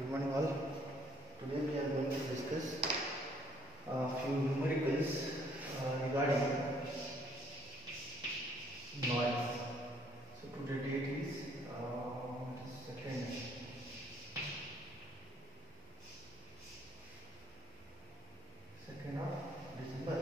Good morning all. Today we are going to discuss a few numericals regarding noise. So today date is 2nd of December.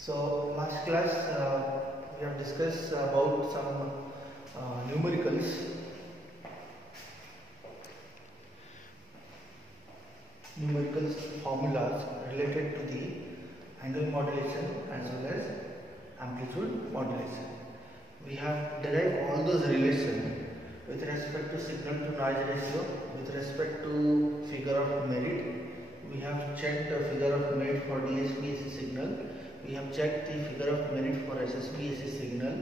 So last class we have discussed about some numericals. Numericals formulas related to the angle modulation as well as amplitude modulation. We have derived all those relations with respect to signal to noise ratio, with respect to figure of merit. We have checked the figure of merit for DSP-AC signal. We have checked the figure of merit for SSP-AC signal.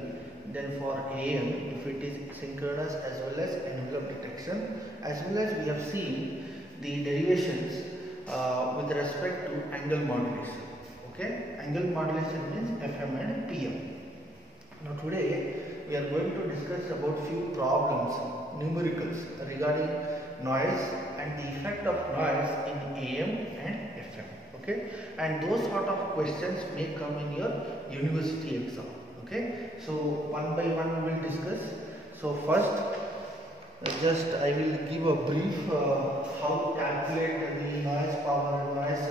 Then for AM, if it is synchronous as well as envelope detection, as well as we have seen the derivations with respect to angle modulation. Okay, angle modulation means FM and PM. Now today we are going to discuss about few problems, numericals regarding noise and the effect of noise in AM and FM. Okay, and those sort of questions may come in your university exam. Okay, so one by one we will discuss. So first, just I will give a brief how to calculate the noise power, noise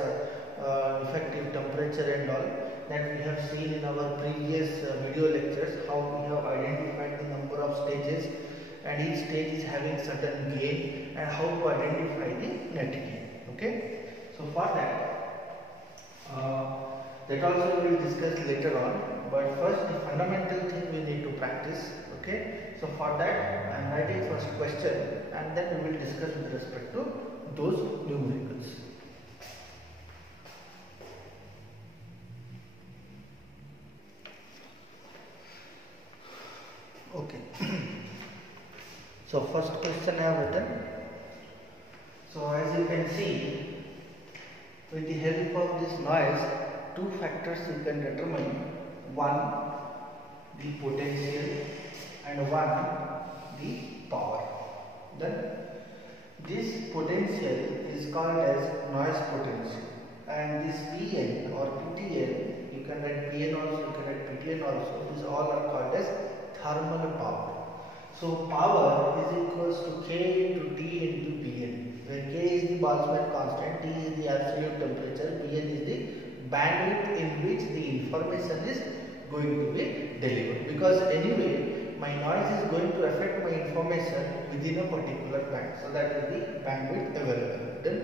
effective temperature and all that we have seen in our previous video lectures, how we have identified the number of stages and each stage is having certain gain and how to identify the net gain. Okay, so for that that also we will discuss later on, but first the fundamental thing we need to practice. Okay, so for that I am writing first question and then we will discuss with respect to those numericals. Okay, so first question I have written. So as you can see, with the help of this noise, two factors you can determine. One, the potential, and one, the power. Then this potential is called as noise potential, and this Pn or PTN, you can write Pn also, you can write PTN also, these all are called as thermal power. So power is equals to K into T into Pn, where K is the Boltzmann constant, T is the absolute temperature, Pn is the bandwidth in which the information is going to be delivered. Because anyway, my noise is going to affect my information within a particular band, so that is the bandwidth available. Then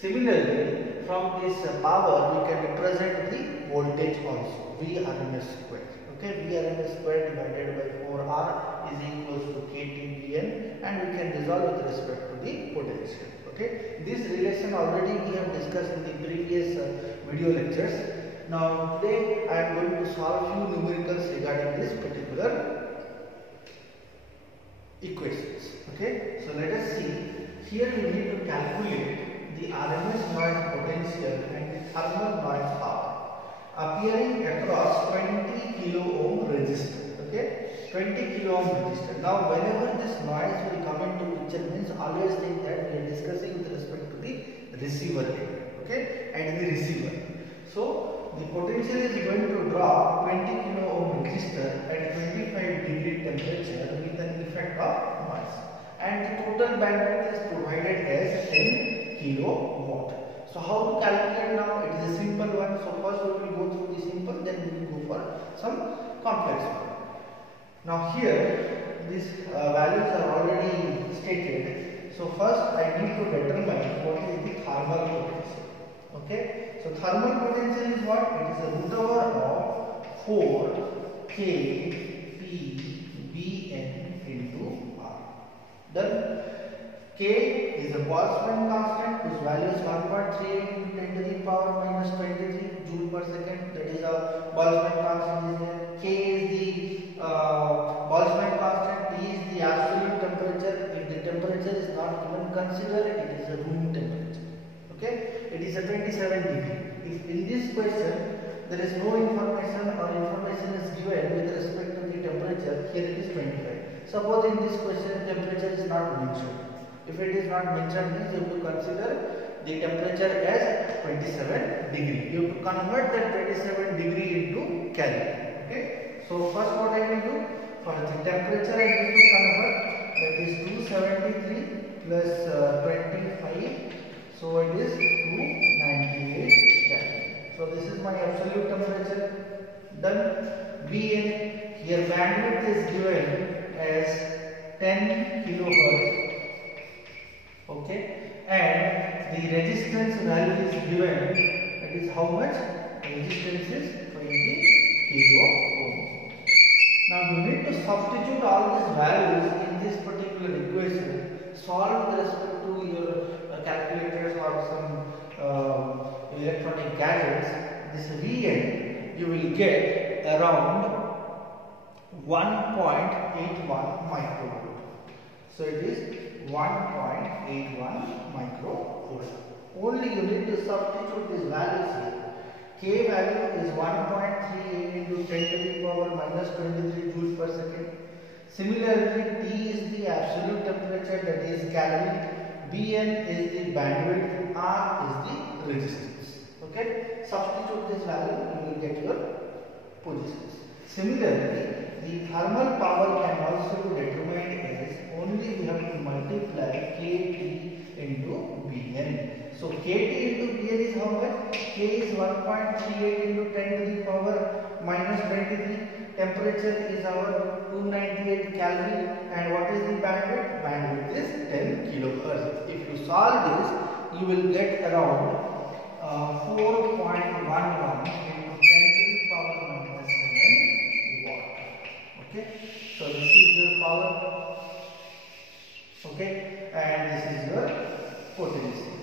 similarly, from this power we can represent the voltage also, Vrms square. Okay, Vrms square divided by 4R is equals to KTPN, and we can resolve with respect to the potential. Okay, this relation already we have discussed in the previous video lectures. Now today I am going to solve few numericals regarding this particular equations. Okay, so let us see. Here we need to calculate the RMS noise potential and the thermal noise power appearing across 20 kilo ohm resistor. Okay, 20 kilo ohm resistor. Now whenever this noise will come into picture, means always think that we are discussing with respect to the receiver area. Okay, and the receiver. So the potential is going to drop 20 kilo ohm resistor at 25 degree temperature with an effect of noise, and the total bandwidth is provided as 10 kilowatt. So how to calculate now? It is a simple one. So first we will go through the simple, then we will go for some complex one. Now here these values are already stated. So first I need to determine what is the thermal potential. Okay, so thermal potential is what? It is a root over of 4 K P Bn into R. Then K is a Boltzmann constant whose value is 1.38 into 10 to the power minus 23 joule per second. That is a Boltzmann constant is there. K is the Boltzmann constant. T is the absolute temperature. If the temperature is not given, consider it is a room temperature. Okay, it is a 27 degree. If in this question there is no information or information is given with respect to the temperature, here it is 25. Suppose in this question temperature is not mentioned. If it is not mentioned, means you have to consider the temperature as 27 degree. You have to convert that 27 degree into Kelvin. Okay. So first what I will do, for the temperature I need to convert, that is 273 plus 25. So it is 298 Kelvin. So this is my absolute temperature. Done. Bn, here bandwidth is given as 10 kilohertz. Okay, and the resistance value is given, that is how much? Resistance is 20 kilo ohm. Now you need to substitute all these values in this particular equation, solve with respect to your calculators or some electronic gadgets. This Vn you will get around 1.81 microvolt. So it is 1.81 microvolt. Only you need to substitute these values here. K value is 1.38 into 10 to the power minus 23 joules per second. Similarly, T is the absolute temperature, that is Kelvin. Bn is the bandwidth. R is the resistance. Okay. Substitute this value, you will get your positions. Similarly, the thermal power can also be determined as, only we have to multiply Kt into Bn. So Kt into Bn is how much? K is 1.38 into 10 to the power minus 23. Temperature is our 298 Kelvin, and what is the bandwidth? Bandwidth is 10 kilohertz. If you solve this, you will get around 4.11 into 10 to the power minus 7 watt. Okay, so this is your power. Okay, and this is your potential,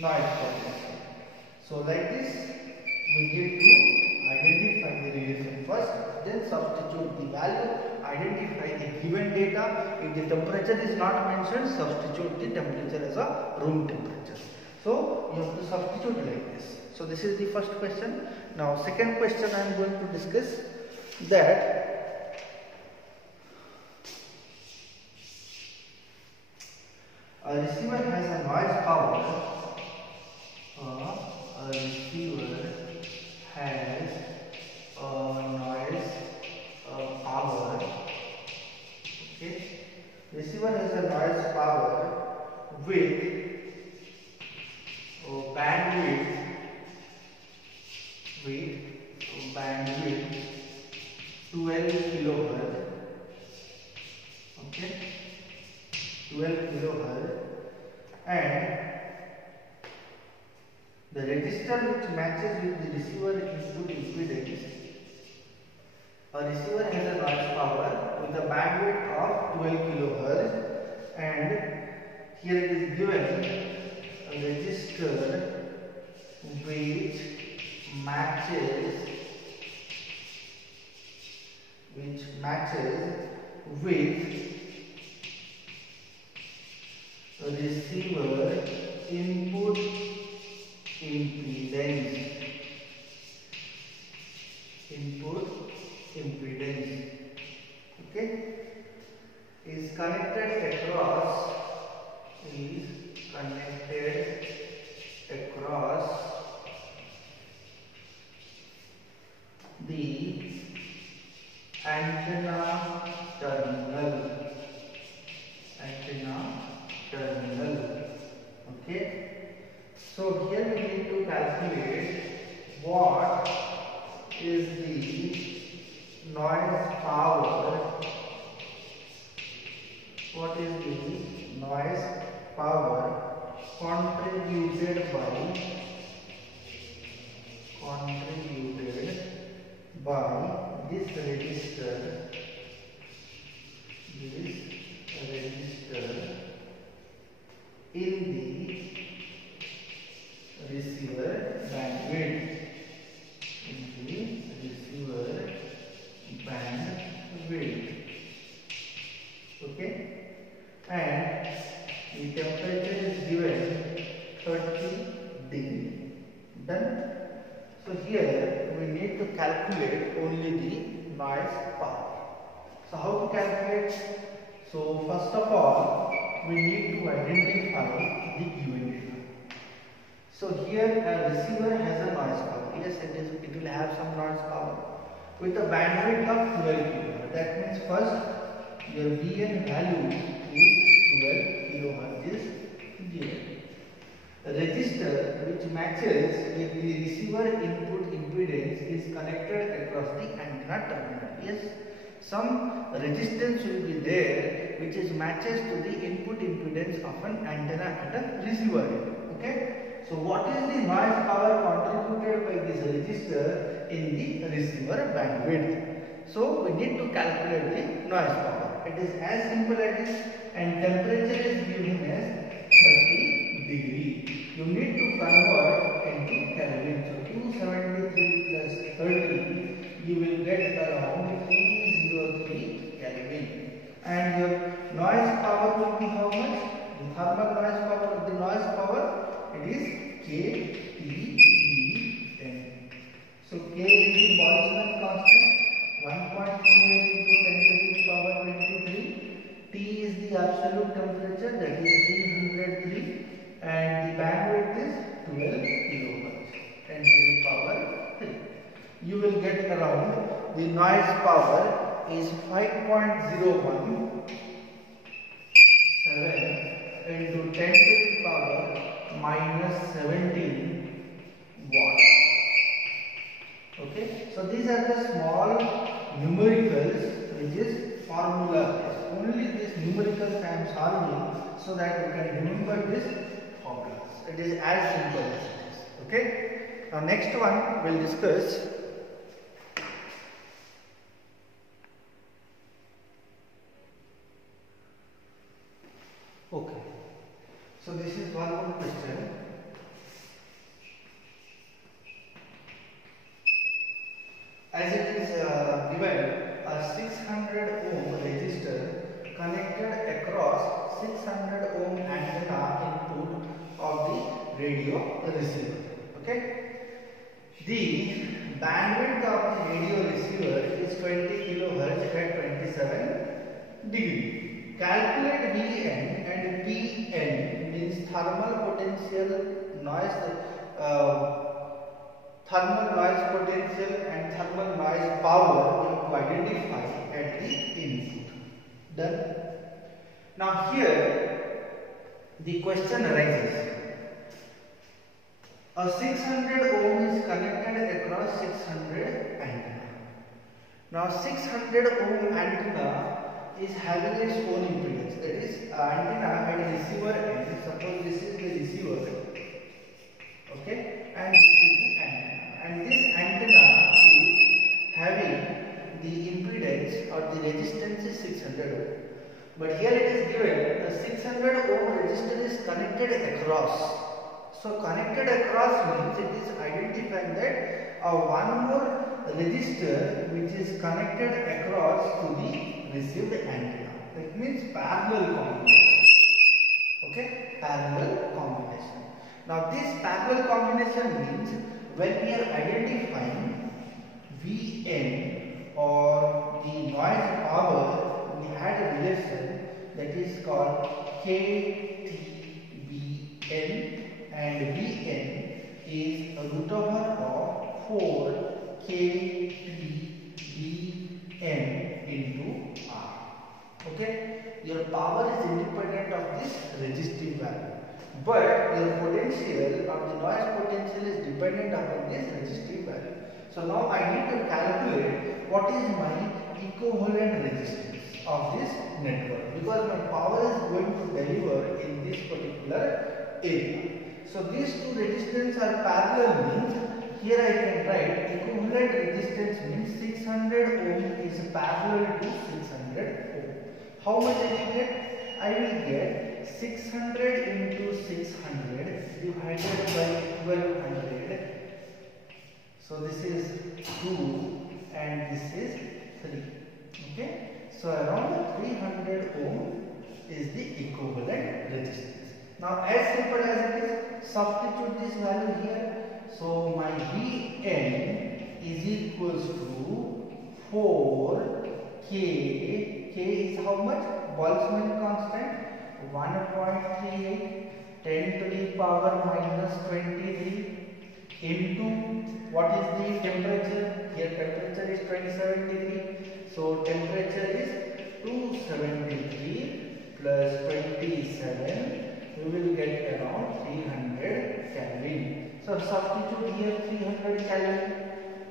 noise potential. So like this, we need to identify the relation first, then substitute the value, identify the given data. If the temperature is not mentioned, substitute the temperature as a room temperature. So you have to substitute like this. So this is the first question. Now second question I am going to discuss, that a receiver has a noise power. A receiver has a noise power. Okay, receiver has a noise power with bandwidth 12 kilohertz. Okay, 12 kilohertz, and the resistor which matches with the receiver input impedance. A receiver has a noise power with a bandwidth of 12 kilohertz, and here it is given a resistor which matches with a receiver input impedance. Okay, is connected across the antenna terminal. Okay, so here we need to calculate what is the noise power. What is the noise power contributed by this resistor in the receiver bandwidth. In the receiver bandwidth. Okay, and the temperature is given 30 degree. Done. So here we need to calculate only the noise power. So how to calculate? So first of all, we need to identify the given data. So here a receiver has a noise power. Yes, it will have some noise power with a bandwidth of 12 kHz. That means first your Vn value is 12 kHz is given. A resistor which matches with the receiver input impedance is connected across the antenna terminal. Yes, some resistance will be there which is matches to the input impedance of an antenna at a receiver. Okay. So what is the noise power contributed by this resistor in the receiver bandwidth? So we need to calculate the noise power. It is as simple as this, and temperature is given as 30 degree. You need to convert into Kelvin. So 273 plus 30, you will get around 303 Kelvin. And your noise power will be how much? The thermal noise power of the noise power, it is KTBN. So K is the Boltzmann constant, 1.38 into 10 to the power 23. T is the absolute temperature, that is 303, and the bandwidth is 12 kHz, 10 to the power 3. You will get around the noise power is 5.017 into 10 to the power minus 17 watts. Okay, so these are the small numericals which is formula. Only these numericals I am solving so that you can remember this formulas. It is as simple as this. Okay, now next one we will discuss okay. So this is one more question. As it is given, a 600 ohm resistor connected across 600 ohm antenna input of the radio receiver. Okay. The bandwidth of the radio receiver is 20 kHz at 27 degree. Calculate Vn and Pn, means thermal potential noise, thermal noise potential and thermal noise power you have to identify at the input. Done. Now here the question arises. A 600 ohm is connected across 600 antenna. Now 600 ohm antenna is having its own impedance. That is, antenna at receiver end. Suppose this is the receiver, okay, and this is the antenna. And this antenna is having the impedance or the resistance is 600 ohm. But here it is given a 600 ohm resistor is connected across. So connected across means it is identifying that one more resistor which is connected across to the received antenna. That means parallel combination. Okay, parallel combination. Now this parallel combination means when we are identifying Vn or the noise power, we had a relation that is called KTBN, and Vn is a root over of 4 KTBN into R. Okay, your power is independent of this resistive value, but your potential or the noise potential is dependent upon this resistive value. So now I need to calculate what is my equivalent resistance of this network, because my power is going to deliver in this particular area. So these two resistance are parallel means here I can write equivalent resistance means 600 ohm is parallel to 600 ohm. How much I will get? I will get 600 into Now as simple as it is, substitute this value here. So my Vn is equals to 4k. K is how much? Boltzmann constant 1.38 10 to the power minus 23 into what is the temperature? Here temperature is 27 degree. So temperature is 273 plus 27. We will get around 300 Kelvin. So substitute here 300 Kelvin.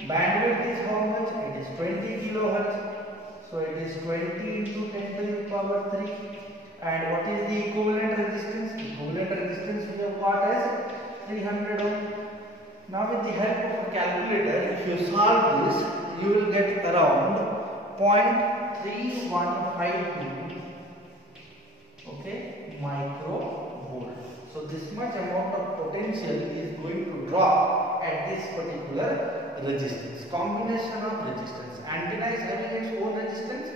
Bandwidth is how much? It is 20 kilohertz. So it is 20 into 10 to the power 3. And what is the equivalent resistance? Equivalent resistance we have got as 300 ohm. Now with the help of a calculator, if you solve this, you will get around 0.3152 microvolt. So this much amount of potential is going to drop at this particular resistance. Combination of resistance. Antenna is having its own resistance,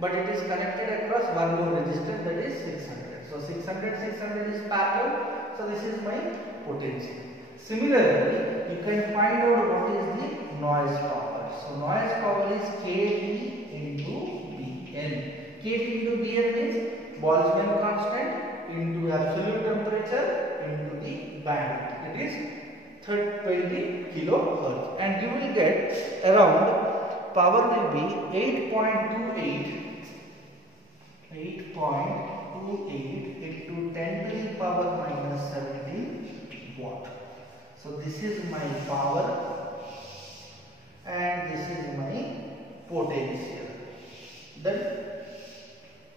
but it is connected across one more resistor, that is 600. So 600 is parallel. So this is my potential. Similarly, you can find out what is the noise power. So noise power is kV into Bn. kV into Bn means Boltzmann constant into absolute temperature into the band. It is 20 kilohertz, and you will get around power will be 8.28 into 10 to the power minus 17 watt. So this is my power and this is my potential. Then,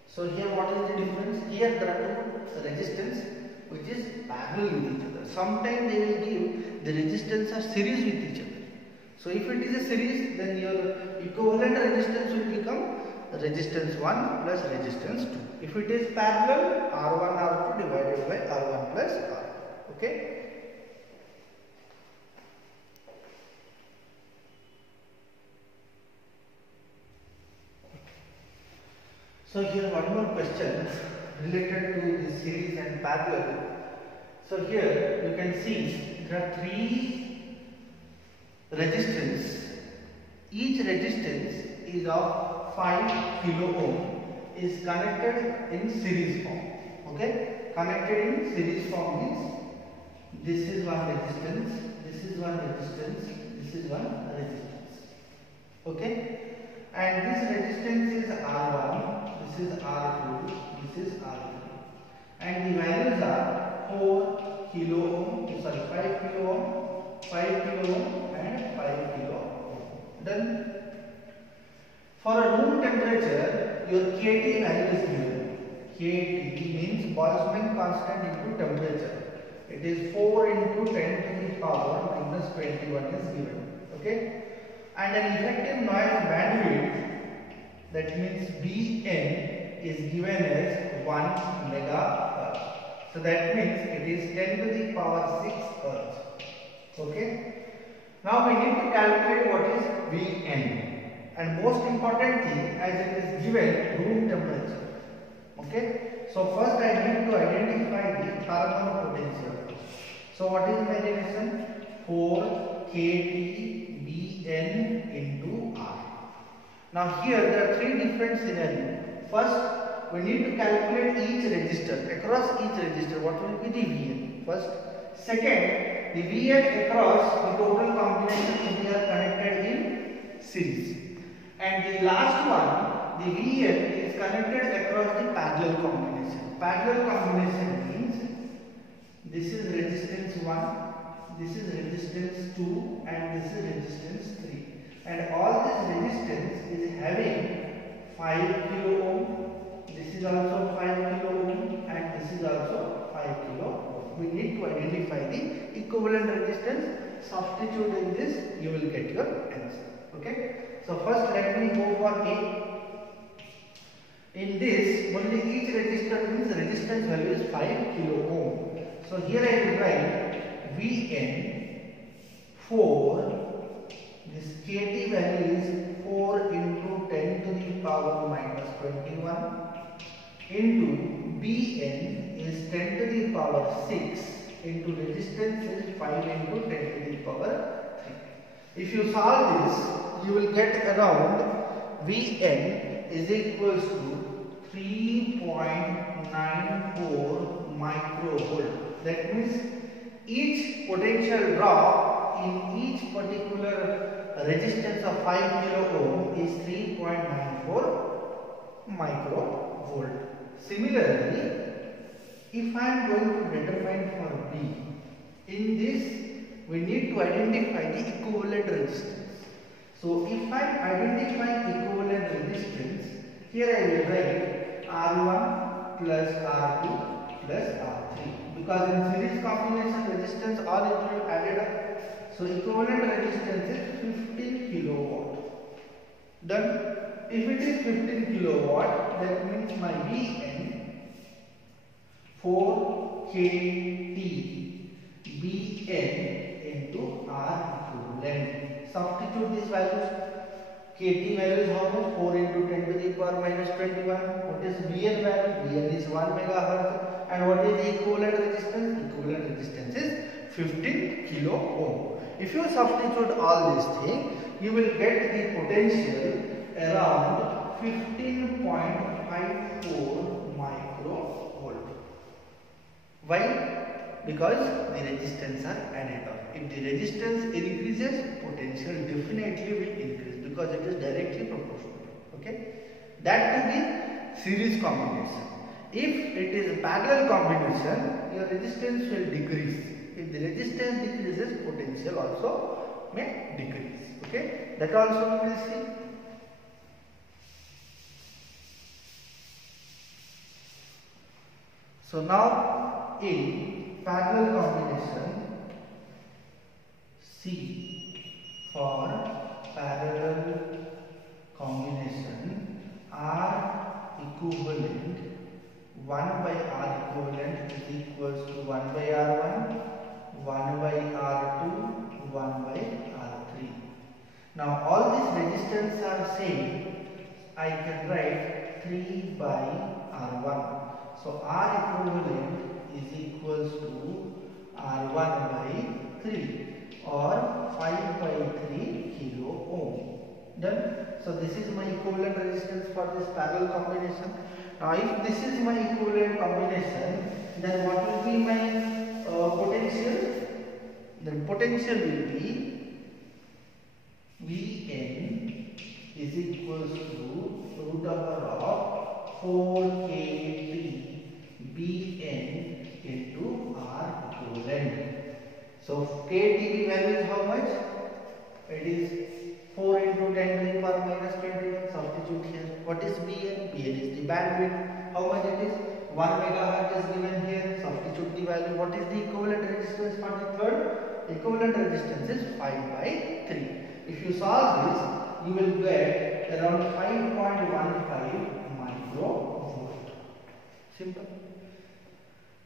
so here what is the difference? Here there are two resistance which is parallel with each other. Sometimes they will give the resistance are series with each other. So if it is a series, then your equivalent resistance will become resistance 1 plus resistance 2. If it is parallel, R1 R2 divided by R1 plus R. Okay. So here one more question related to the series and parallel. So here you can see there are three resistance. Each resistance is of 5 kilo ohm, is connected in series form. Okay, connected in series form means this is one resistance, this is one resistance, this is one resistance. Okay, and this resistance is R1, this is R2, this is R3, and the values are 4 kilo ohm, sorry 5 kilo ohm, 5 kilo ohm and 5 kilo ohm. Done. For a room temperature, your kT value is given. kT means Boltzmann constant into temperature. It is 4 into 10 to the power minus 21 is given. Okay, and an effective noise bandwidth, that means Bn, is given as 1 megahertz. So that means it is 10 to the power 6 hertz. Okay. Now we need to calculate what is Vn. And most important thing, as it is given room temperature. Okay. So first I need to identify the thermal potential. So what is my definition? 4 kT Bn into R. Now here there are three different scenarios. First, we need to calculate each resistor. Across each resistor, what will be the Vn? First. Second, the Vn across the total combination we are connected in series. And the last one, the Vn is connected across the parallel combination. Parallel combination means this is resistance 1, this is resistance 2, and this is resistance 3. And all this resistance is having 5 kilo ohm, this is also 5 kilo ohm, and this is also 5 kilo ohm. We need to identify the equivalent resistance. Substitute in this, you will get your answer. Okay. So first let me go for A. In this, only each resistor means resistance value is 5 kilo ohm. So here I will write Vn 4, this kT value is 4 into 10 to the power minus 21 into Bn is 10 to the the power 6 into resistance is 5 into 10 to the power 3. If you solve this, you will get around Vn is equals to 3.94 microvolt. That means each potential drop in each particular resistance of 5 kilo ohm is 3.94 microvolt. Similarly, if I am going to determine for B, in this we need to identify the equivalent resistance. So if I identify equivalent resistance, here I will write R1 plus R2 plus R3, because in series combination resistance all it will added up. So equivalent resistance is 15 kilowatt. Then if it is 15 kilowatt, that means my Vn 4kT Bn into R equivalent. Substitute these values. KT value is how much? 4 into 10 to the power minus 21. What is Bn value? Bn is 1 megahertz. And what is the equivalent resistance? Equivalent resistance is 15 kilo ohm. If you substitute all these things, you will get the potential around 15.54 microvolt. Why? Because the resistance are added up. If the resistance increases, potential definitely will increase, because it is directly proportional. Okay, that to be series combination. If it is a parallel combination, your resistance will decrease. If the resistance decreases, potential also may decrease. Okay, that also we will see. So now in parallel combination, C for parallel combination, R equivalent 1 by R equivalent is equals to 1 by R1, 1 by R2, 1 by R3. Now all these resistance are same. I can write 3 by R1. So R equivalent is equals to R1 by 3 or 5 by 3 kilo ohm. Done. So this is my equivalent resistance for this parallel combination. Now if this is my equivalent combination, then what will be my potential? Then potential will be Vn is equals to root over of 4kT Bn into R equivalent. So kTB value is how much? It is 4 into 10 to the power minus 21. Substitute here. What is Bn? Bn is the bandwidth. How much it is? 1 megahertz is given here. Substitute the value. What is the equivalent resistance for the third? Equivalent resistance is 5 by 3. If you solve this, you will get around 5.15 microvolt. Simple.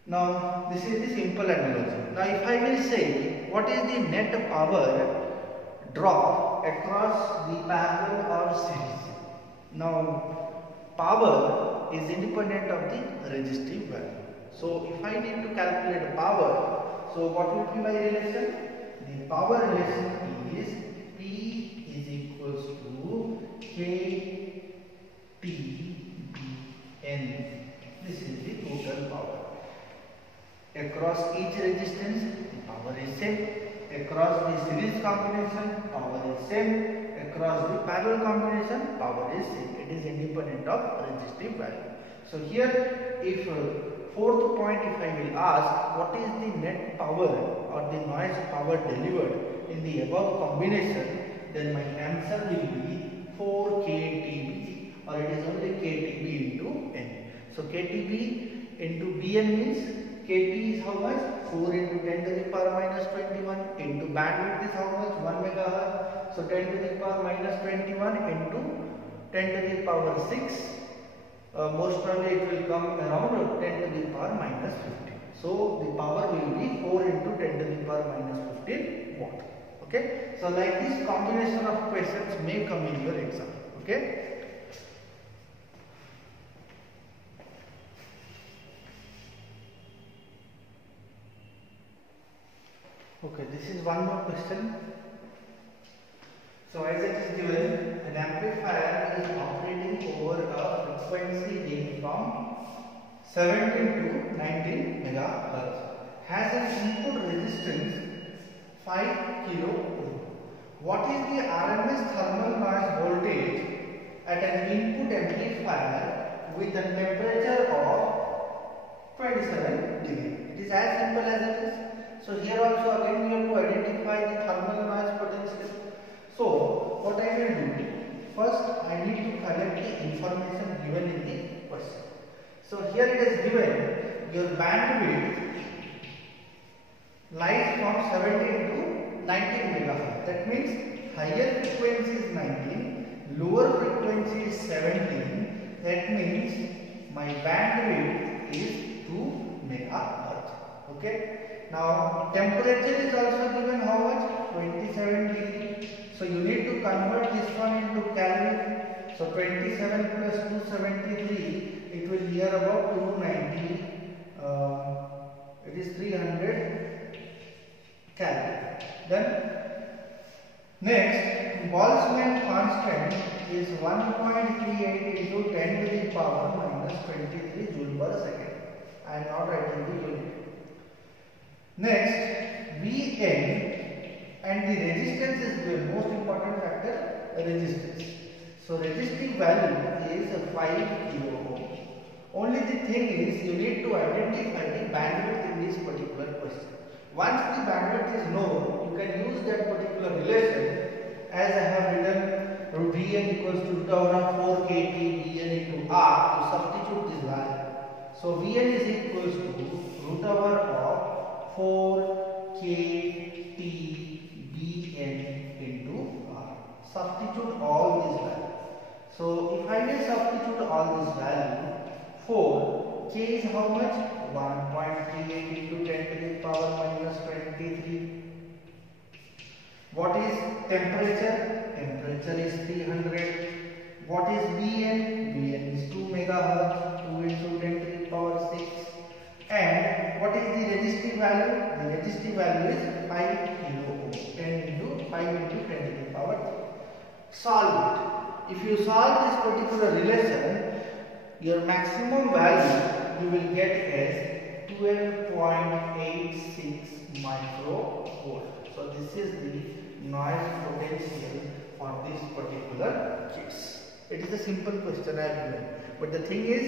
Now this is the simple analogy. Now if I will say what is the net power drop across the parallel or series. Now power is independent of the resistive value. So if I need to calculate power, so what will be my relation? The power relation is P is equals to KTBN. This is the total power. Across each resistance, the power is same. Across the series combination, power is same. Across the parallel combination, power is same. It is independent of resistive value. So here, if fourth point, if I will ask what is the net power or the noise power delivered in the above combination, then my answer will be 4 kTB, or it is only kTB into N. So kTB into Bn means kT is how much? 4 into 10 to the power minus 21 into bandwidth is how much? 1 megahertz. So 10 to the power minus 21 into 10 to the power 6. Most probably it will come around 10 to the power minus 15. So the power will be 4 into 10 to the power minus 15 watt. Okay. So like this combination of questions may come in your exam. Okay. Okay, this is one more question. So as it is given, an amplifier is operating over a frequency range from 17 to 19 megahertz. Has an input resistance 5 kilo ohm. What is the RMS thermal noise voltage at an input amplifier with a temperature of 27 degree? It is as simple as it is. So here also again we have to identify the thermal noise potential. So what I will do, first I need to collect the information given in the question. So here it is given your bandwidth lies from 17 to 19 megahertz. That means higher frequency is 19, lower frequency is 17. That means my bandwidth is 2 megahertz. Okay. Now temperature is also given how much? 27 degree. So you need to convert this one into Kelvin. So 27 plus 273, it will hear about 290. It is 300 Kelvin. Then next, Boltzmann constant is 1.38 into 10 to the power minus 23 joule per second. I am not writing the unit. Next, Vn and the resistance is the most important factor, resistance. So resistive value is 5 kilo ohm. Only the thing is you need to identify the bandwidth in this particular question. Once the bandwidth is known, you can use that particular relation as I have written Vn equals to root over 4 kT Vn into R to substitute this value. So Vn is equals to root over of 4 kT Vn into R. Substitute all these values. So if I may substitute all this value, 4 k is how much? 1.38 into 10 to the power minus 23. What is temperature? Temperature is 300. What is Vn? Vn is 2 megahertz. 2 into 10 to the power 6. And what is the resistive value? The resistive value is 5 kilo ohm. 10 into 5 into 10 to the power 3. Solve it. If you solve this particular relation, your maximum value you will get as 12.86 microvolt. So this is the noise potential for this particular case. It is a simple question I have given. But the thing is,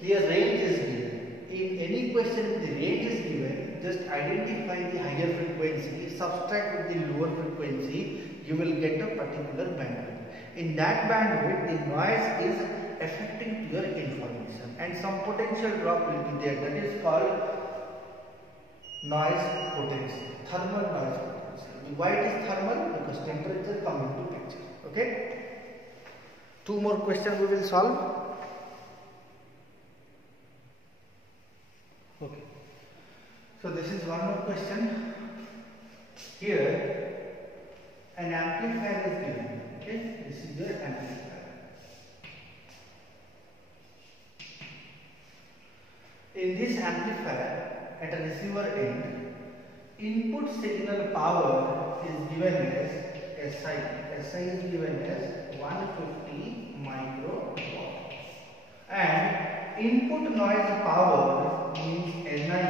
here range is given. In any question if the range is given, just identify the higher frequency, subtract with the lower frequency, you will get a particular bandwidth. In that bandwidth, the noise is affecting to your information and some potential drop will be there. That is called noise potential, thermal noise potential. Why it is thermal? Because temperature comes into picture. Okay. 2 more questions we will solve. Okay. So this is one more question. Here, an amplifier is given. Okay, this is your amplifier. In this amplifier, at a receiver end, input signal power is given as SI. SI is given as 150 microwatt. And input noise power means NI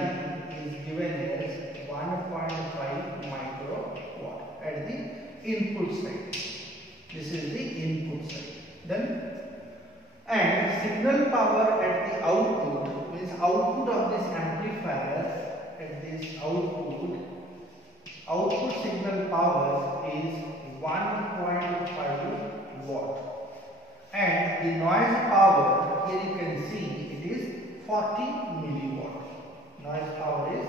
is given as 1.5 microwatt at the input side. This is the input side. Then, and signal power at the output means output of this amplifier at this output signal power is 1.5 watt. And the noise power, here you can see it is 40 milliwatt. Noise power is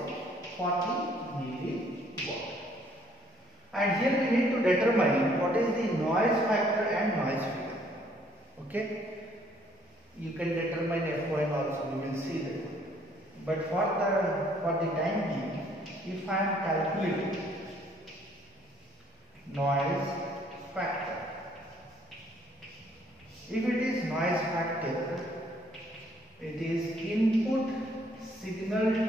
40 milliwatt. And here we need to determine what is the noise factor and noise figure. Okay. You can determine F1 also, we will see that. But for the time being, if I am calculating noise factor, if it is noise factor, it is input signal to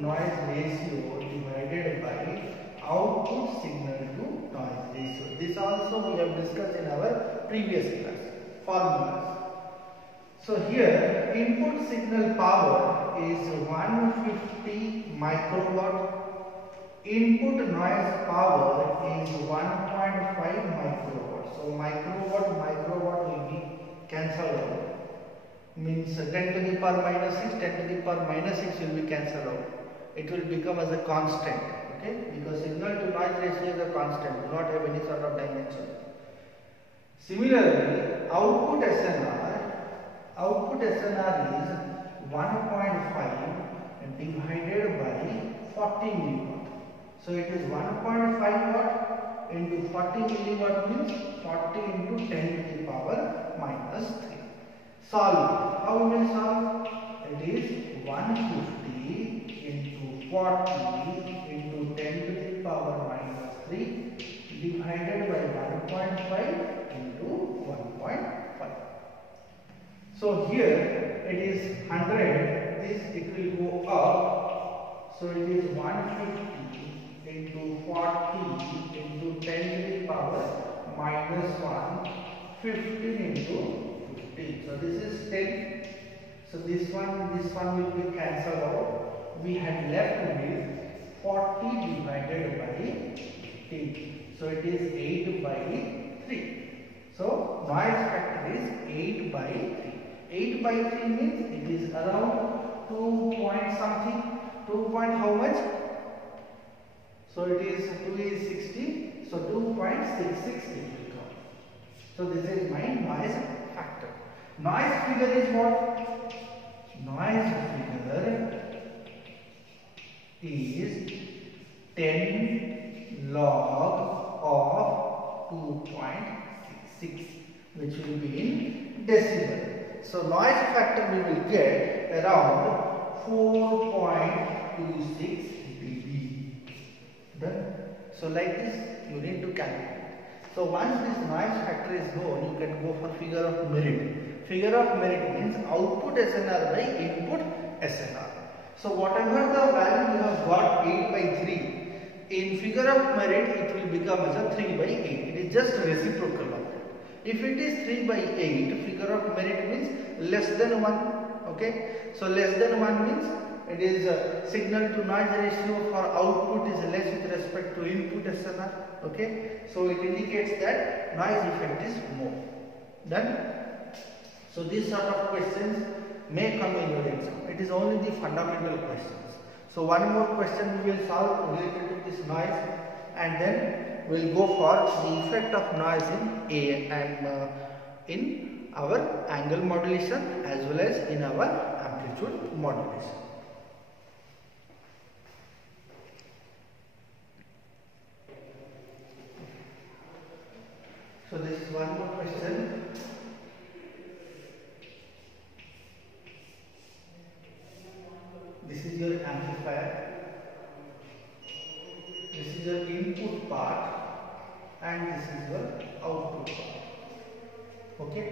noise ratio divided by output signal to noise ratio. This also we have discussed in our previous class formulas. So here input signal power is 150 microwatt. Input noise power is 1.5 microwatt. So microwatt will be cancelled out. Means 10 to the power minus 6, 10 to the power minus 6 will be cancelled out. It will become as a constant. Okay, because signal to noise ratio is a constant, do not have any sort of dimension. Similarly, output SNR is 1.5 divided by 40 milliwatt. So it is 1.5 watt into 40 milliwatt means 40 into 10 to the power minus 3. Solve. How we will solve? It is 150 into 40 into 10 to the power minus 3 divided by 1.5 into 1.5. So here it is 100, this it will go up. So it is 150 into 40 into 10 to the power minus 1, 15 into 15. So this is 10. So this one will be cancelled out. We had left with 40 divided by 15. So it is 8 by 3. So noise factor is 8 by 3. 8 by 3 means it is around 2 point something. 2 point how much? So it is 2 is 60. So 2.66 it will come. So this is my noise factor. Noise figure is what? Noise figure is 10 log of 2.66, which will be in decibel. So noise factor we will get around 4.26 dB. Done. So like this you need to calculate. So once this noise factor is known, you can go for figure of merit. Figure of merit means output SNR by input SNR. So whatever the value you have got 8 by 3, in figure of merit it will become as a 3 by 8. It is just reciprocal of it. If it is 3 by 8, figure of merit means less than 1. Okay. So less than 1 means it is signal to noise ratio for output is less with respect to input SNR. Okay. So it indicates that noise effect is more. Done. So these sort of questions may come in your exam. It is only the fundamental questions. So one more question we will solve related to this noise, and then we will go for the effect of noise in A and in our angle modulation as well as in our amplitude modulation. So this is one more question. This is your amplifier, this is your input part, and this is your output part. Okay.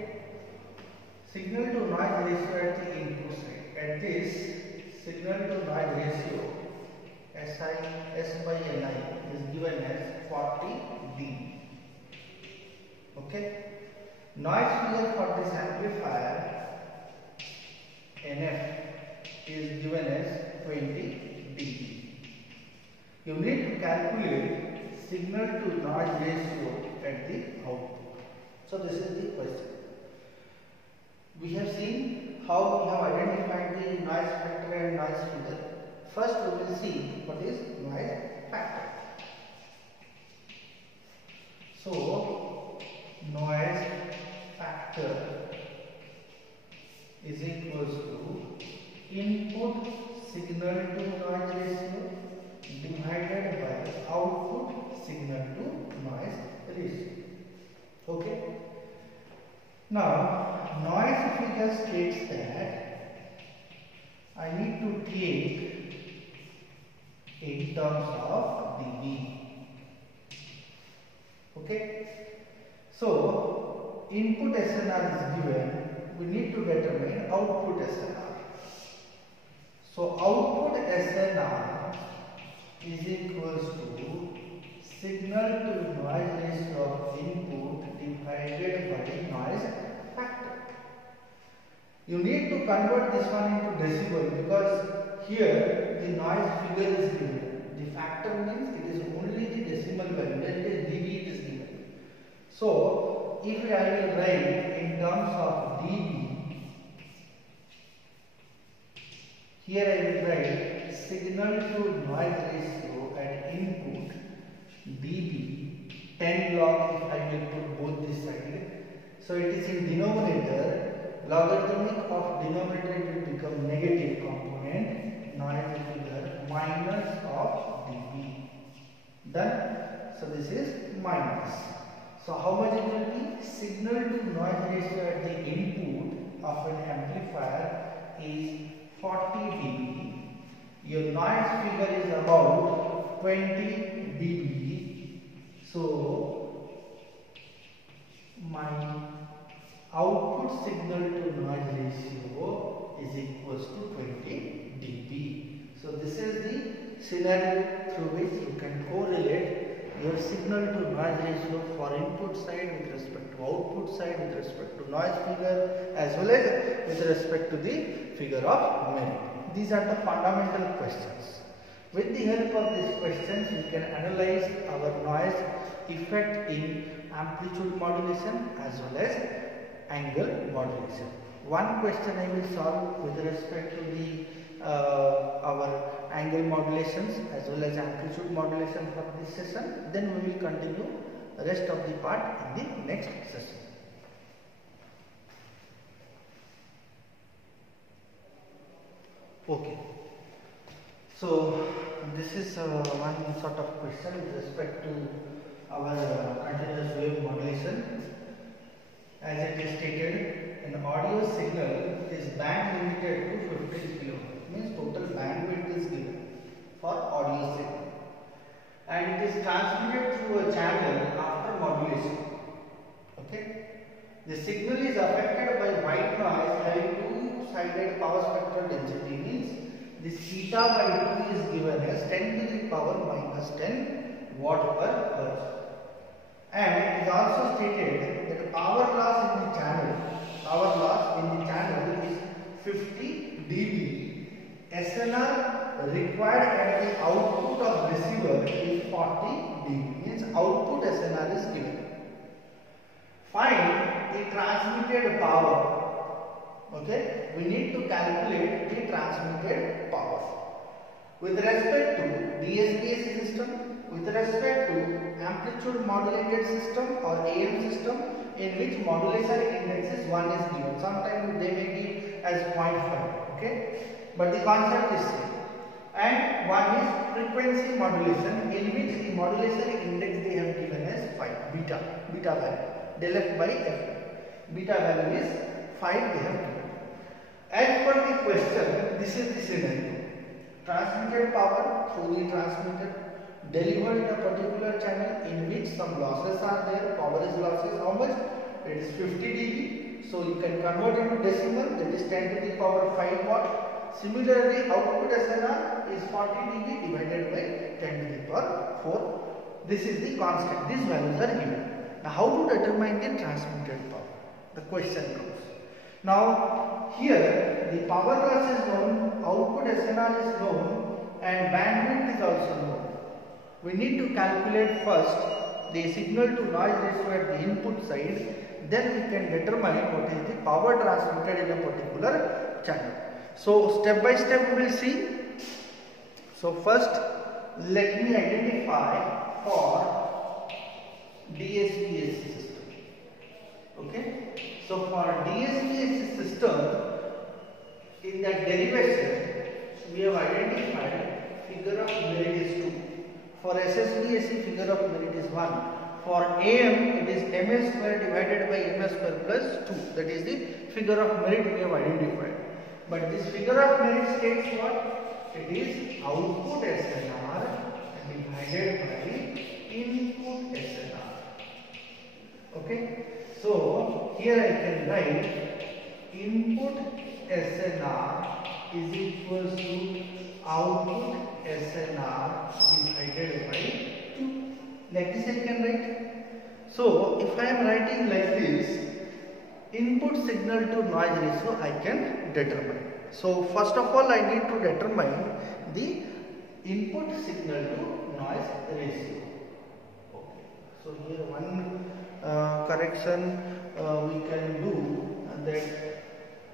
Signal to noise ratio at the input side. At this, signal to noise ratio S by Ni is given as 40 dB. Okay. Noise figure for this amplifier NF is given as 20 dB. You need to calculate signal to noise ratio at the output. So this is the question. We have seen how we have identified the noise factor and noise figure. First we will see what is noise factor. So noise factor is equals to input signal to noise ratio divided by output signal to noise ratio. Okay. Now noise figure states that I need to take in terms of dB. Okay. So input SNR is given. We need to determine output SNR. So output SNR is equals to signal to noise ratio of input divided by noise factor. You need to convert this one into decibel because here the noise figure is given. The factor means it is only the decimal value, that is dB it is given. So if I will write in terms of dB, here I will write signal to noise ratio at input dB 10 log if I will put both this side. So it is in denominator. Logarithmic of denominator will become negative component, noise figure minus of dB. Done. So this is minus. So how much it will be? Signal to noise ratio at the input of an amplifier is 40 dB. Your noise figure is about 20 dB. So my output signal to noise ratio is equals to 20 dB. So this is the scenario through which you can correlate your signal to noise ratio for input side with respect to output side with respect to noise figure as well as with respect to the figure of merit. These are the fundamental questions. With the help of these questions, we can analyze our noise effect in amplitude modulation as well as angle modulation. One question I will solve with respect to the our angle modulations as well as amplitude modulation for this session. Then we will continue the rest of the part in the next session. Okay. So this is one sort of question with respect to our continuous wave modulation. As it is stated, an audio signal is band limited to 15 kHz. Means total bandwidth is given for audio signal, and it is transmitted through a channel after modulation. Okay, the signal is affected by white noise having two-sided power spectral density. Means this theta by 2 is given as 10 to the power minus 10 watt per hertz. And it is also stated that power loss in the channel is 50 dB. SNR required at the output of receiver is 40 dB. Means output SNR is given. Find the transmitted power. Okay, we need to calculate the transmitted power with respect to DSPAC system, with respect to amplitude modulated system or AM system in which modulation index is 1 is given. Sometimes they may give as 0.5. Okay, but the concept is same. And one is frequency modulation in which the modulation index they have given as 5 beta value del f by f. Beta value is 5 they have given. As per the question, this is the scenario. Transmitted power through the transmitter delivered in a particular channel in which some losses are there. Power is losses. How much? It is 50 dB. So you can convert into decimal. That is 10 to the power 5 watt. Similarly, output SNR is 40 dB divided by 10 to the power 4. This is the constant. These values are given. Now, how to determine the transmitted power? The question comes. Now, here the power loss is known, output SNR is known, and bandwidth is also known. We need to calculate first the signal to noise ratio at the input side, then we can determine what is the power transmitted in a particular channel. So step by step we will see. So first let me identify for DSPAC system. Okay. So for DSPAC system, in that derivation we have identified figure of merit is 2. For SSPAC figure of merit is 1. For AM it is MS square divided by MS square plus 2. That is the figure of merit we have identified. But this figure of merit states what? It is output SNR divided by input SNR. Okay. So here I can write input SNR is equals to output SNR divided by 2. Next I can determine. So first of all I need to determine the input signal to noise ratio. Okay. So here one correction we can do that.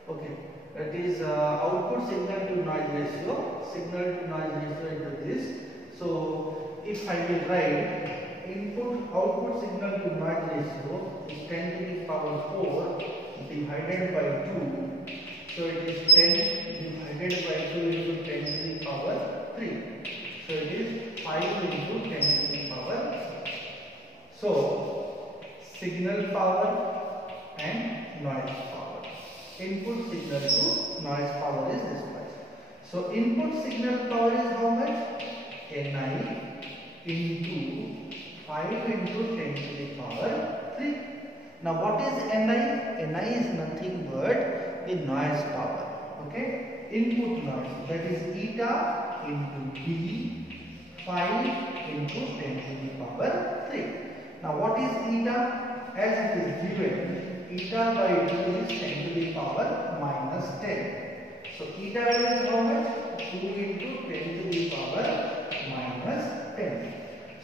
Okay, that is output signal to noise ratio, into this. So if I will write output signal to noise ratio is 10 to the power 4 divided by 2. So it is 10 divided by 2 into 10 to the power 3. So it is 5 into 10 to the power 6. So signal power and noise power. Input signal to noise power is this much. So input signal power is how much? Ni into 5 into 10 to the power 3. Now what is Ni? Ni is nothing but the noise power. Okay, input noise, that is eta into d 5 into 10 to the power 3. Now what is eta? As it is given, eta by 2 is 10 to the power minus 10. So eta is how much? 2 into 10 to the power minus 10.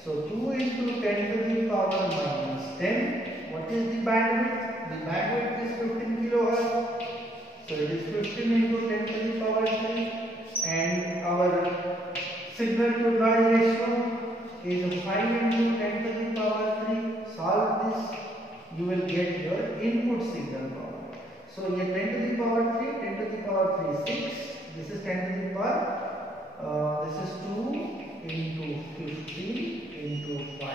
So 2 into 10 to the power minus 10. What is the bandwidth? The bandwidth is 15 kilohertz. So it is 15 into 10 to the power 3. And our signal to noise ratio is 5 into 10 to the power 3. Solve this, you will get your input signal power. So here 10 to the power 3, 10 to the power 3 is 6. This is 10 to the power, this is 2 into 15 into 5,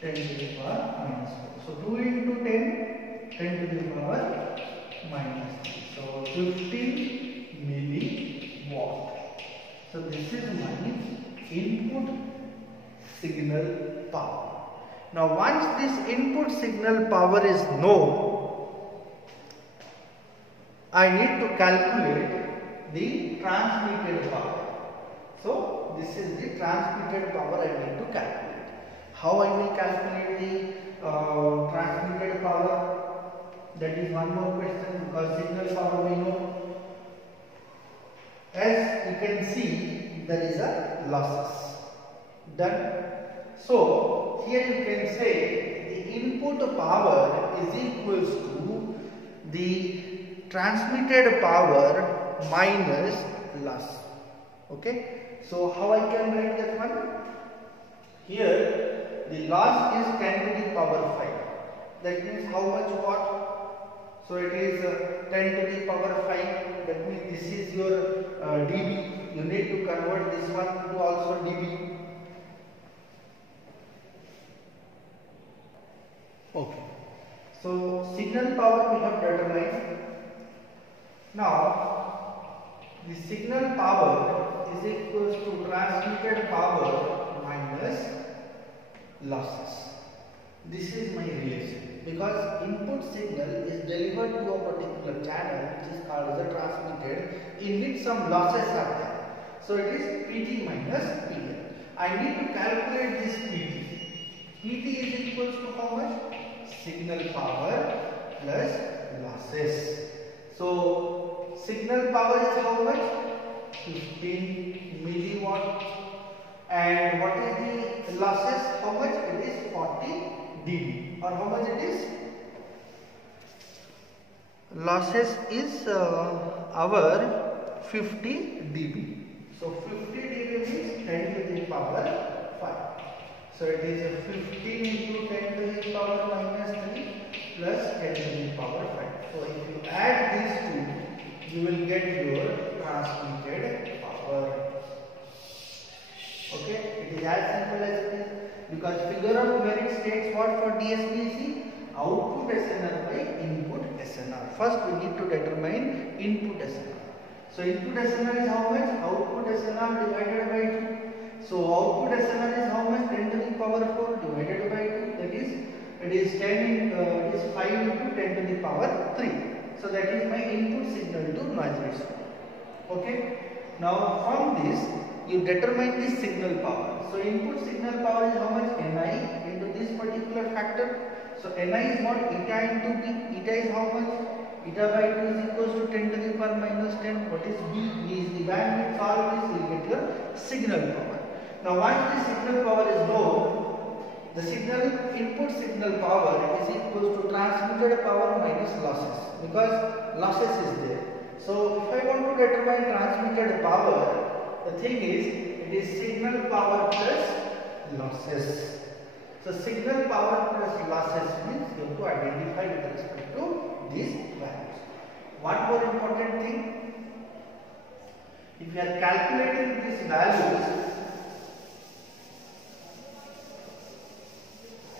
10 to the power minus 4. So 2 into 10, 10 to the power minus 3. So 15 milliwatt. So this is my input signal power. Now once this input signal power is known, I need to calculate the transmitted power. So this is the transmitted power I need to calculate. How I will calculate the transmitted power? That is one more question, because signal power we know. As you can see, there is a losses. Done. So here you can say the input power is equals to the transmitted power minus loss. Okay. So how I can write that one? Here the loss is 10 to the power 5. That means how much watt? So it is 10 to the power 5. That means this is your dB. You need to convert this one to also dB. Okay. So signal power we have determined. Now the signal power is equals to transmitted power minus losses. This is my relation, because input signal is delivered to a particular channel which is called as a transmitted, in which some losses are there. So it is Pt minus Pl. I need to calculate this Pt. Pt is equals to how much? Signal power plus losses. So signal power is how much? 15 milliwatt. And what is the losses? How much? It is 40 dB. Or how much it is? Losses is our 50 dB. So 50 dB means 10 to the power 5. So it is 15 into 10 to the power minus 3 plus 10 to the power 5. So if you add these two, you will get your transmitted power. Okay, it is as simple as it is, because figure of merit states what for DSPC? Output SNR by input SNR. First we need to determine input SNR. So input SNR is how much? Output SNR divided by 2. So output SNR is how much? 10 to the power 4 divided by 2. That is, it is 5 into 10 to the power 3. So that is my input signal to noise ratio. Okay. Now from this you determine the signal power. So input signal power is how much? Ni into this particular factor. So Ni is what? Eta into B. Eta is how much? Eta by 2 is equals to 10 to the power minus 10. What is B? B is the bandwidth. Solve this, you will get your signal power. Now once the signal power is known, the signal input signal power is equals to transmitted power minus losses, because losses is there. So if I want to determine transmitted power, the thing is it is signal power plus losses. So signal power plus losses means you have to identify with respect to these values. One more important thing, if you are calculating these values,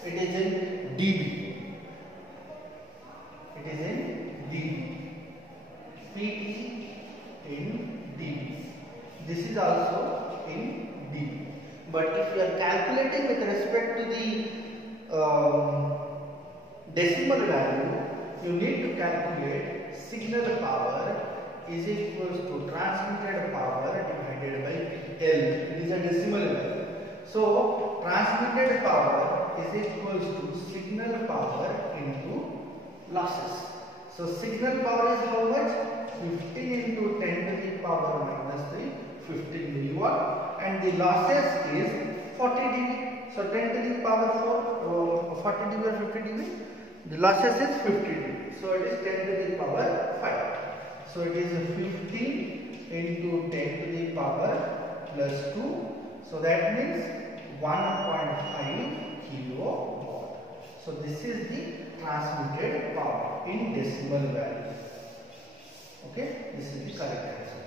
it is in dB. It is in dB. PT in dB. This is also in dB. But if you are calculating with respect to the decimal value, you need to calculate signal power is equals to transmitted power divided by L. It is a decimal value. So transmitted power is equals to signal power into losses. So signal power is how much? 15 into 10 to the power minus 3, 15 milliwatt, and the losses is 40 dB. So 10 to the power 4, 40 dB or 50 dB. The losses is 50 dB. So it is 10 to the power 5. So it is 15 into 10 to the power plus 2. So that means 1.5 kilowatt. So this is the transmitted power in decimal value. Okay, this is the correct answer.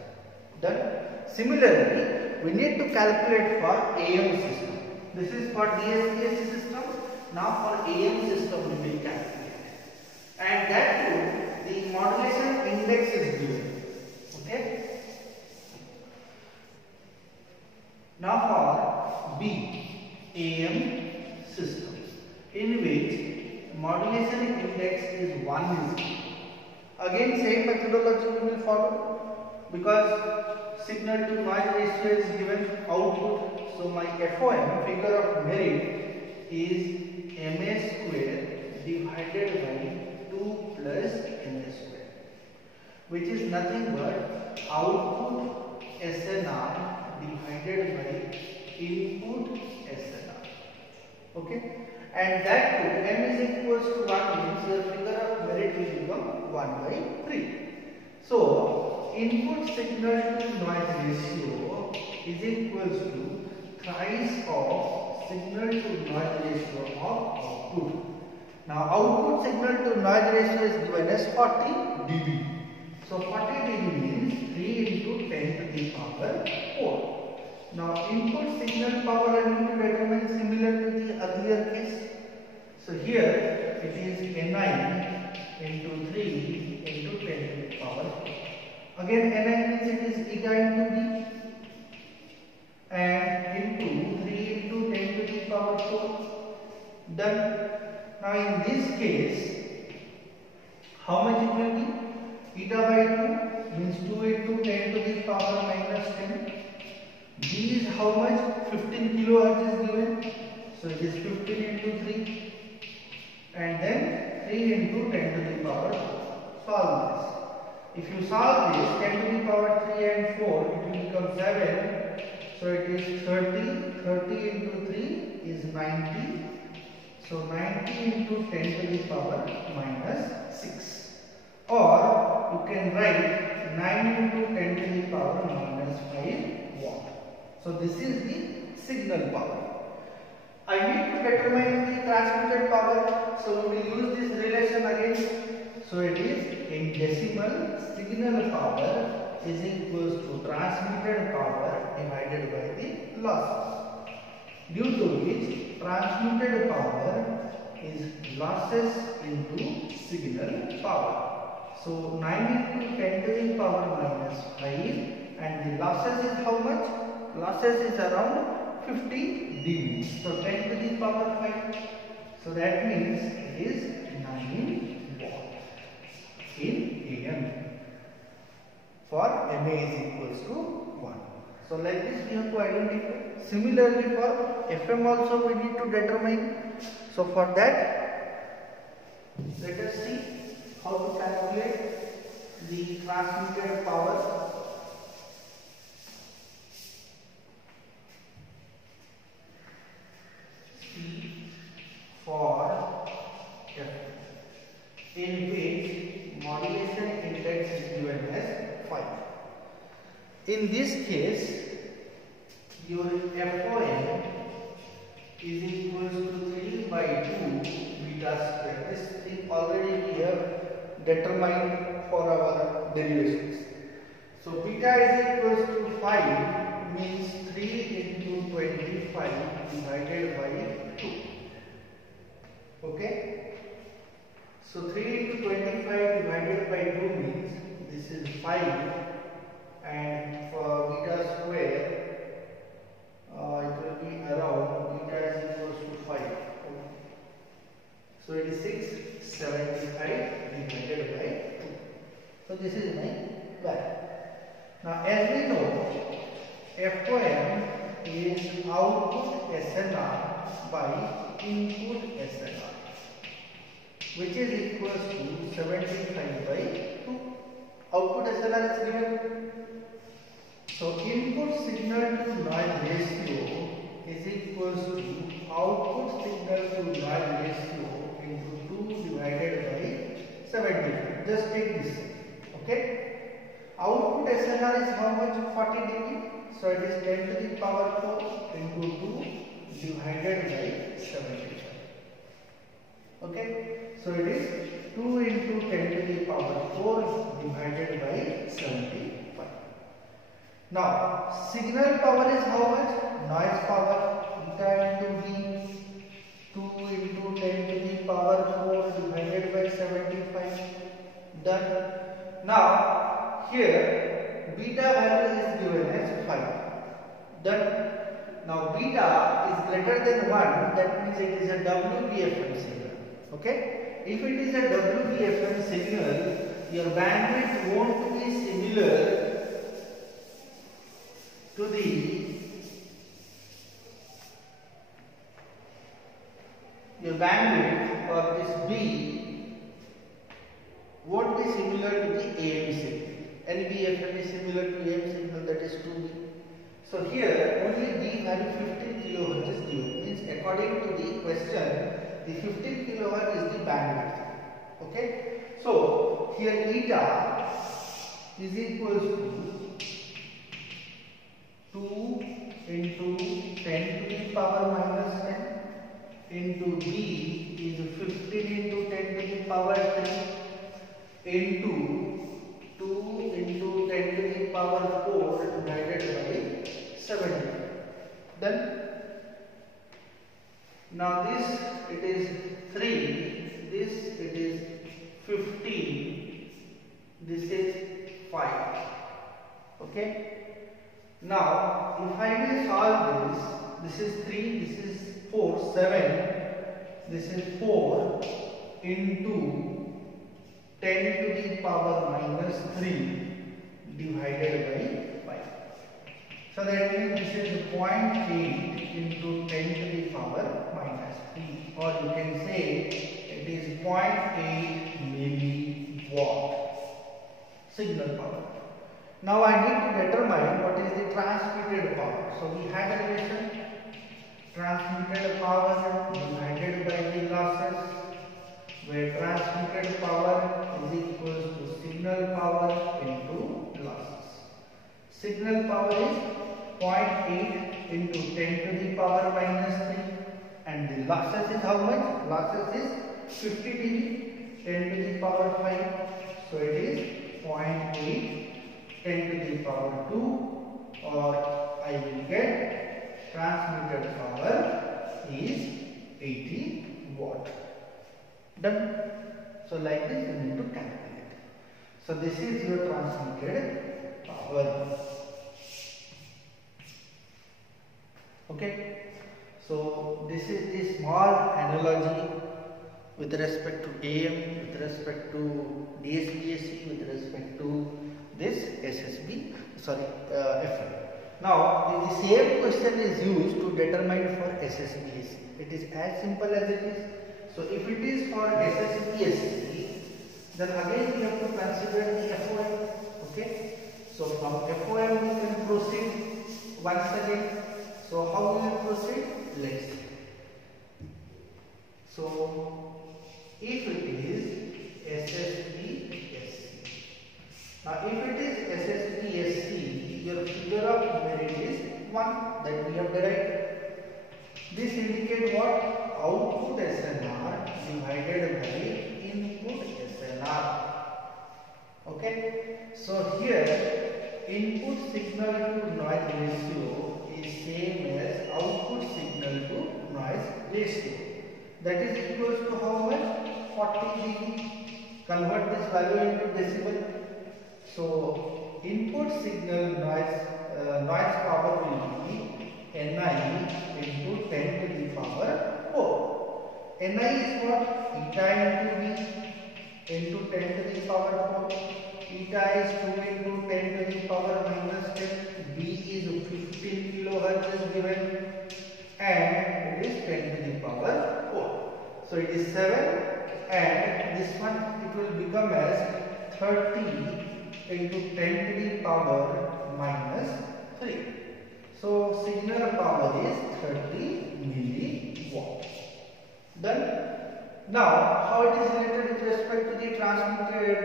Done. Similarly, we need to calculate for AM system. This is for DSPS system. Now for AM system we will calculate. And that too, the modulation index is given. Okay. Now for B, AM system, in which modulation index is 1 is given. Again same methodology we will follow, because signal to noise ratio is given output. So my FOM, figure of merit, is MA square divided by 2 plus NA square, which is nothing but output SNR divided by input SNR. Okay, and that too, M is equals to 1 means your figure of merit will become 1 by 3. So input signal to noise ratio is equals to thrice of signal to noise ratio of output. Now output signal to noise ratio is given as 40 dB. So 40 dB means 3 into 10 to the power 4. Now input signal power I need to determine similar to the earlier case. So here it is Ni into 3 into 10 to the power 4. Again Ni means it is eta into B, and into 3 into 10 to the power 4. Done. Now in this case, how much it will be? Eta by 2 means 2 into 10 to the power minus 10. B is how much? 15 kilohertz is given. So it is 15 into 3. And then 3 into 10 to the power 4. Solve this. If you solve this, 10 to the power 3 and 4, it will become 7. So it is 30. 30 into 3 is 90. So 90 into 10 to the power minus 6. Or you can write 9 into 10 to the power minus 5 watt. So this is the signal power. I need to determine the transmitted power. So we will use this relation again. So it is in decimal, signal power is equals to transmitted power divided by the losses, due to which transmitted power is losses into signal power. So 9 into 10 to the power minus 5, and the losses is how much? Losses is around 50 dB. So 10 to the power 5. So that means it is 9 watt in AM. For MA is equals to 1. So like this we have to identify. Similarly for FM also we need to determine. So for that Let us see how to calculate the transmitted power. C for F, in which modulation index is given as 5. In this case, your FOM is equals to 3 by 2 beta square. This thing already we have determined for our derivations. So beta is equals to 5 means 3 into 25 divided by 2. Okay. So 3 into 25 divided by 2 means this is 5, and for beta square it will be around beta is equals to 5. Okay. So it is 675 divided by 2. So this is my value. Now as we know, FOM is output SNR by input SNR, which is equals to 75 by 2. Output SNR is given. So input signal to noise ratio is equals to output signal to noise ratio into 2 divided by 75. Just take this. Okay. Output SNR is how much? 40 dB. So it is 10 to the power 4 into 2 divided by 75. Okay. So it is 2 into 10 to the power 4 divided by 75. Now signal power is how much? Noise power beta into B, 2 into 10 to the power 4 divided by 75. Done. Now here beta value is given as 5. Done. Now beta is greater than 1, that means it is a WBFM signal. Okay. If it is a WBFM signal, your bandwidth won't be similar to the your bandwidth of this B won't be similar to the AM signal. NBFM is similar to AM signal, that is 2B. So here only B value 15 kHz is given. Means according to the question, the 15 kHz is the bandwidth. Okay. So here eta is equals to 2 into 10 to the power minus 10 into B is 15 into 10 to the power 10 into 2 into 10 to the power 4 divided by 70. Then now this it is 3, this it is 15, this is 5. Okay. Now if I may solve this is 3, this is 4, 7, this is 4 into 10 to the power minus 3 divided by 5. So that means this is 0.8 into 10 to the power minus 3, or you can say it is 0.8 milliwatt signal power. Now I need to determine what is the transmitted power. So we had a relation transmitted power divided by the losses, where transmitted power is equals to signal power into losses. Signal power is 0.8 into 10 to the power minus 3, and the losses is how much? Losses is 50 dB, 10 to the power 5. So it is 0.8 10 to the power 2, or I will get transmitted power is 80 watt. Done. So like this you need to calculate. So this is your transmitted power. Okay. So this is the small analogy with respect to AM, with respect to DSPAC, with respect to this SSB, FM. Now the same question is used to determine for SSBAC. It is as simple as it is. So if it is for SSPSC, then again we have to consider the FOM. Okay. So from FOM we can proceed once again. So how will we proceed? Let's see. So if it is SSPSC, now if it is SSPSC, your figure of merit is 1 that we have derived. This indicates what? Output SNR divided by input SNR. Okay. So here input signal to noise ratio is same as output signal to noise ratio. That is equals to how much? 40 dB. Convert this value into decibel. So input signal noise power will be Ni into 10 to the power 4. Ni is what? Eta into V into 10 to the power 4. Eta is 2 into 10 to the power minus 10. B is 15 kilohertz is given and it is 10 to the power 4. So it is 7 and this one it will become as 30 into 10 to the power minus 3. So signal power is 30 milliwatt. Done. Now how it is related with respect to the transmitted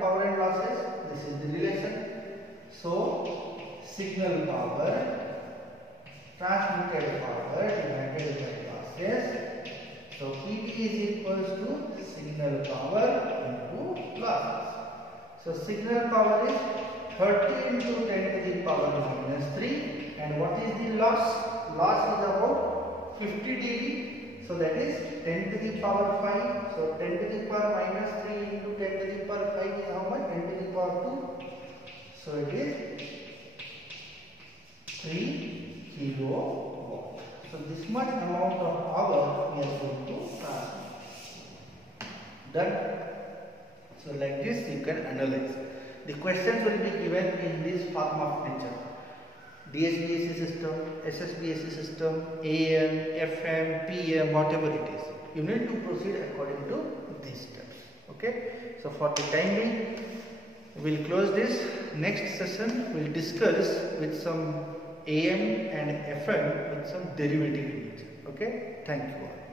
power and losses? This is the relation. So signal power, transmitted power divided by losses. So PT is equals to signal power into losses. So signal power is 30 into 10 to the power minus 3, and what is the loss? Loss is about 50 dB. So that is 10 to the power 5. So 10 to the power minus 3 into 10 to the power 5 is how much? 10 to the power 2. So it is 3 kilowatt. So this much amount of power we are going to transmit. Done. So like this you can analyze. The questions will be given in this form of nature. DSPAC system, SSPAC system, AM, FM, PM, whatever it is. You need to proceed according to these steps. Okay. So for the time being, we will close this. Next session we will discuss with some AM and FM with some derivative units. Okay. Thank you all.